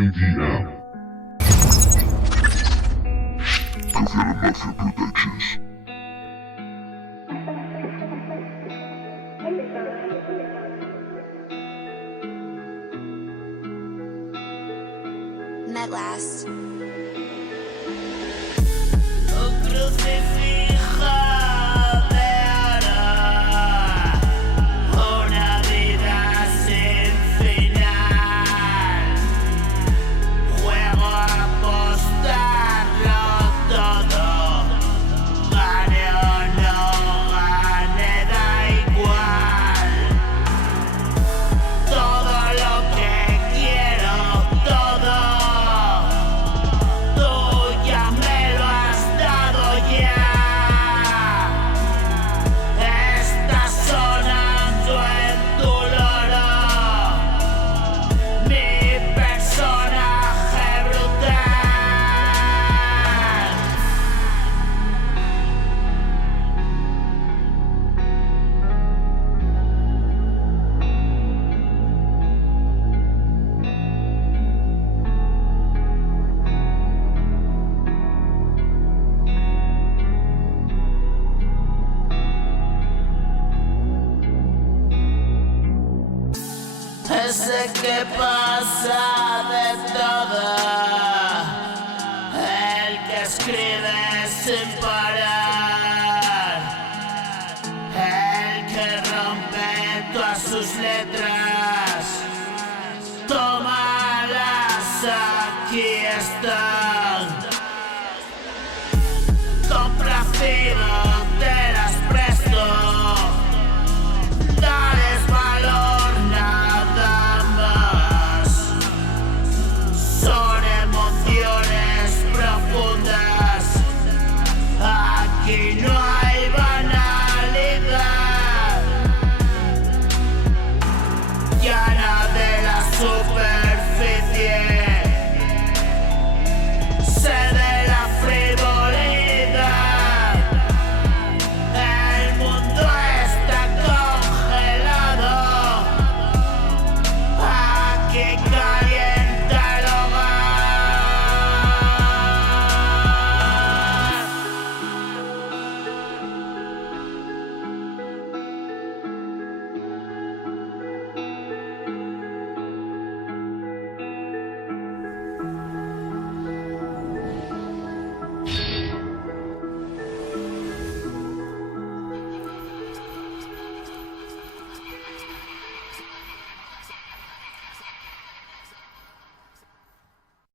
MVM. CafialamafiaProd Productions. Met last. Crucifijo de oro, una vida sin final. Juego, apostarlo todo. Gane o no gane, da igual. Todo lo que quiero, todo. Tú ya me lo has dado ya. Está sonando en tu loro mi personaje brutal. Ese que pasa de todo, el que escribe sin parar, el que rompe todas sus letras. Tómalas, aquí están. Complacido.